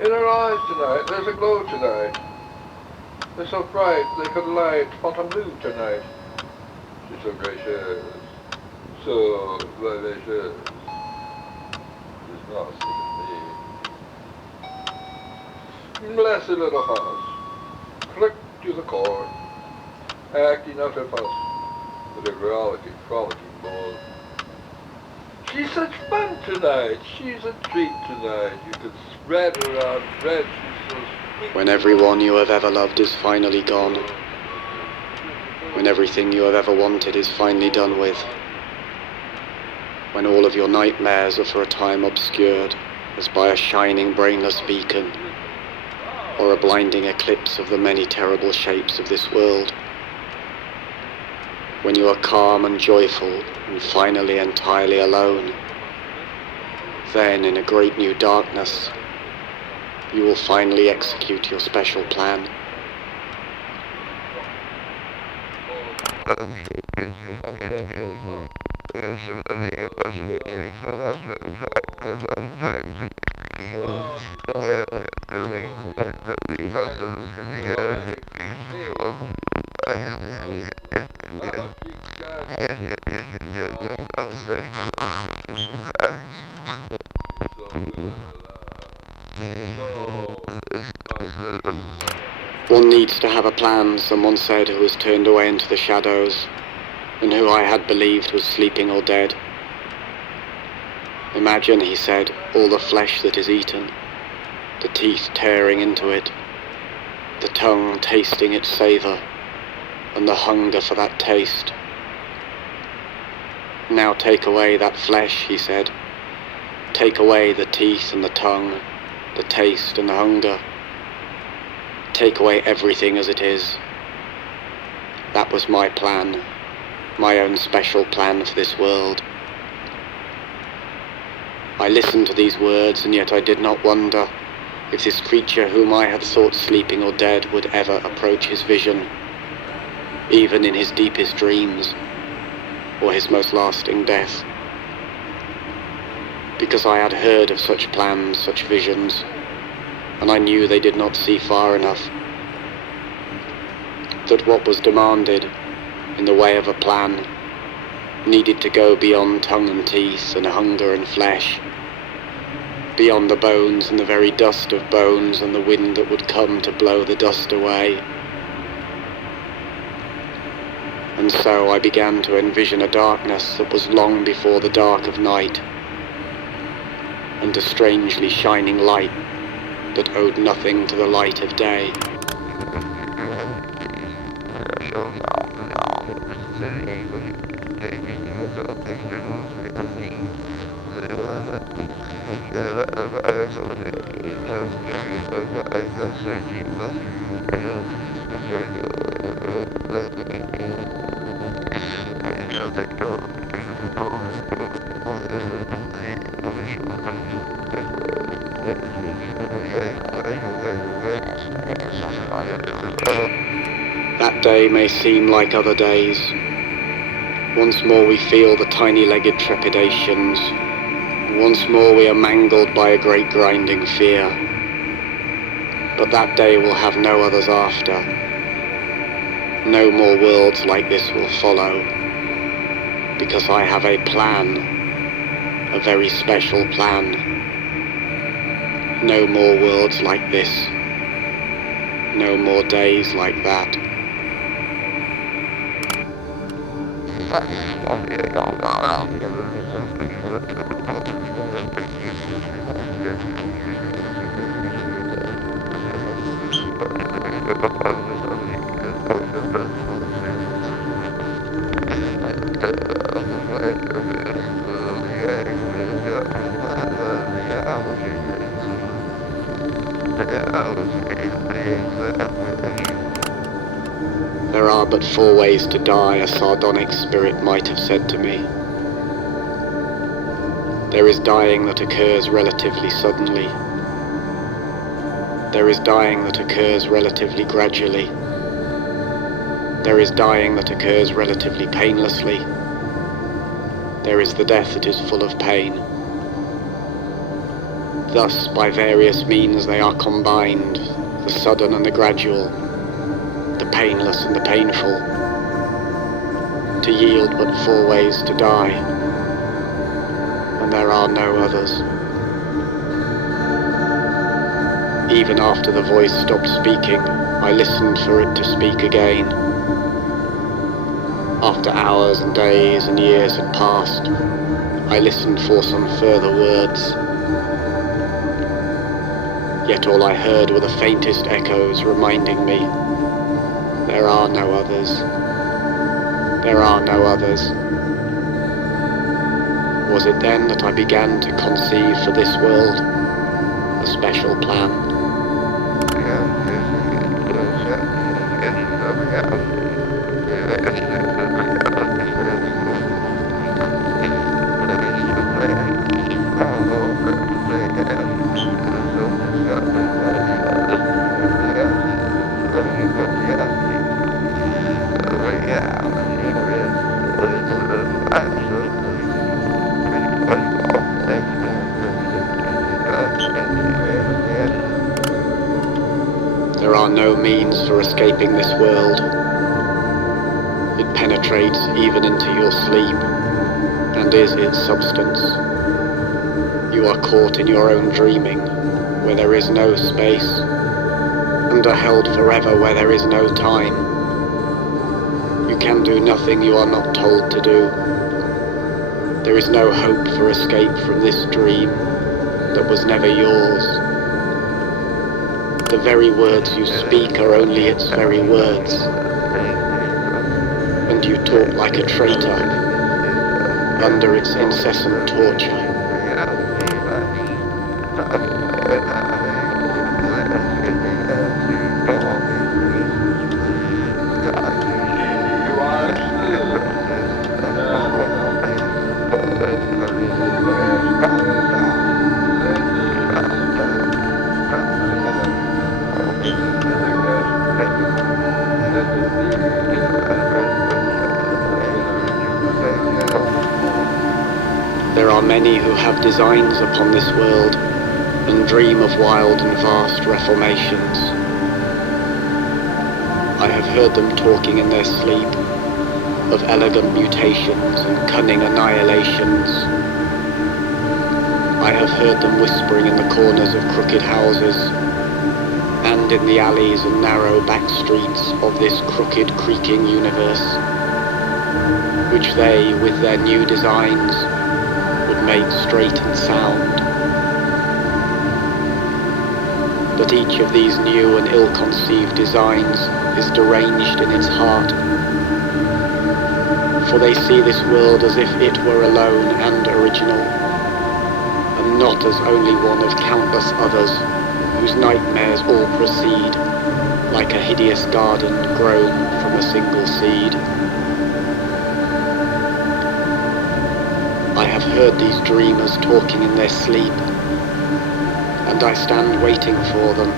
In her eyes tonight, there's a glow tonight. They're so bright they could light Fontainebleau tonight. She's so gracious, so vivacious. She's not seeing me. Blessed little house, click to the core, acting out her fuss with a frolicking bold. She's such fun tonight, she's a treat tonight. You could spread her out, bread, she's so sweet. When everyone you have ever loved is finally gone, when everything you have ever wanted is finally done with, when all of your nightmares are for a time obscured as by a shining brainless beacon, or a blinding eclipse of the many terrible shapes of this world, when you are calm and joyful and finally entirely alone, then in a great new darkness, you will finally execute your special plan. One needs to have a plan, someone said, who was turned away into the shadows, and who I had believed was sleeping or dead. Imagine, he said, all the flesh that is eaten, the teeth tearing into it, the tongue tasting its savour, and the hunger for that taste. Now take away that flesh, he said. Take away the teeth and the tongue, the taste and the hunger. Take away everything as it is. That was my plan, my own special plan for this world. I listened to these words, and yet I did not wonder if this creature whom I had thought sleeping or dead would ever approach his vision, even in his deepest dreams, or his most lasting death. Because I had heard of such plans, such visions, and I knew they did not see far enough. That what was demanded in the way of a plan needed to go beyond tongue and teeth and hunger and flesh, beyond the bones and the very dust of bones and the wind that would come to blow the dust away. And so I began to envision a darkness that was long before the dark of night, and a strangely shining light that owed nothing to the light of day. That day may seem like other days. Once more we feel the tiny-legged trepidations. Once more we are mangled by a great grinding fear. But that day will have no others after. No more worlds like this will follow. Because I have a plan, a very special plan. No more worlds like this. No more days like that. There are but 4 ways to die, a sardonic spirit might have said to me. There is dying that occurs relatively suddenly. There is dying that occurs relatively gradually. There is dying that occurs relatively painlessly. There is the death that is full of pain. Thus, by various means they are combined, the sudden and the gradual, the painless and the painful, to yield but 4 ways to die, and there are no others. Even after the voice stopped speaking, I listened for it to speak again. After hours and days and years had passed, I listened for some further words. Yet all I heard were the faintest echoes reminding me, there are no others. There are no others. Was it then that I began to conceive for this world a special plan? There are no means for escaping this world. It penetrates even into your sleep, and is its substance. You are caught in your own dreaming, where there is no space, and are held forever where there is no time. You can do nothing you are not told to do. There is no hope for escape from this dream that was never yours. The very words you speak are only its very words, and you talk like a traitor under its incessant torture. There are many who have designs upon this world and dream of wild and vast reformations. I have heard them talking in their sleep of elegant mutations and cunning annihilations. I have heard them whispering in the corners of crooked houses and in the alleys and narrow back streets of this crooked, creaking universe, which they, with their new designs, would make straight and sound. But each of these new and ill-conceived designs is deranged in its heart, for they see this world as if it were alone and original, and not as only one of countless others whose nightmares all proceed, like a hideous garden grown from a single seed. I have heard these dreamers talking in their sleep, and I stand waiting for them,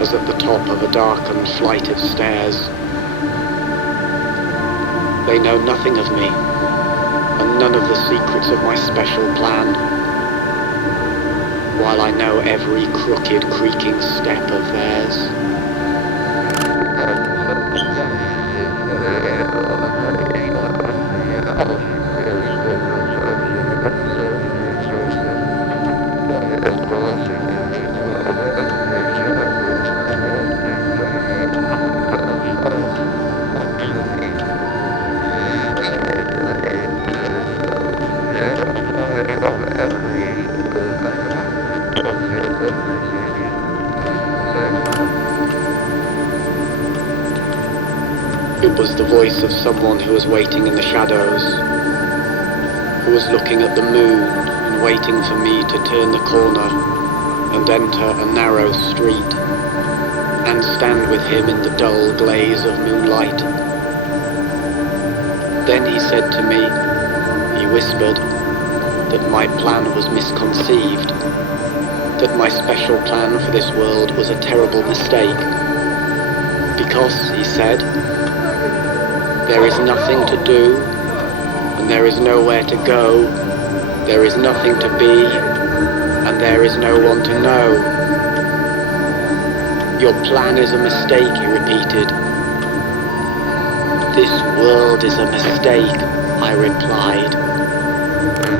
as at the top of a darkened flight of stairs. They know nothing of me, and none of the secrets of my special plan, while I know every crooked, creaking step of theirs. It was the voice of someone who was waiting in the shadows, who was looking at the moon and waiting for me to turn the corner and enter a narrow street and stand with him in the dull glaze of moonlight. Then he said to me, he whispered, that my plan was misconceived, that my special plan for this world was a terrible mistake, because, he said, there is nothing to do, and there is nowhere to go, there is nothing to be, and there is no one to know. Your plan is a mistake, he repeated. This world is a mistake, I replied.